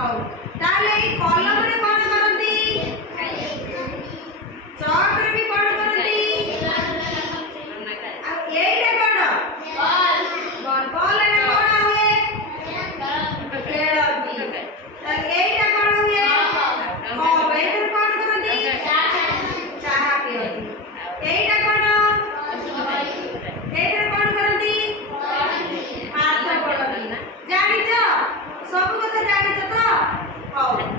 ହଉ ତାହେଲେ ଏଇ କଲମରେ କ'ଣ କରନ୍ତି ଚକରେ ବି କ'ଣ କରନ୍ତି ଆଉ ଏଇଟା କ'ଣ ବଲ୍ ବଲ୍ ଏଟା କ'ଣ ହୁଏ ଖେଳନ୍ତି ତାହେଲେ ଏଇଟା କ'ଣ ହୁଏ କପ୍ ଏଇଟାରେ କ'ଣ କରନ୍ତି ଚାହା ପିଅନ୍ତି ଏଇଟା କ'ଣ ଏଇଟାରେ କ'ଣ କରନ୍ତି ପାଠ ପଢ଼ନ୍ତି ଜାଣିଛ ସବୁ କଥା ଜାଣିଛ ତ ହଉ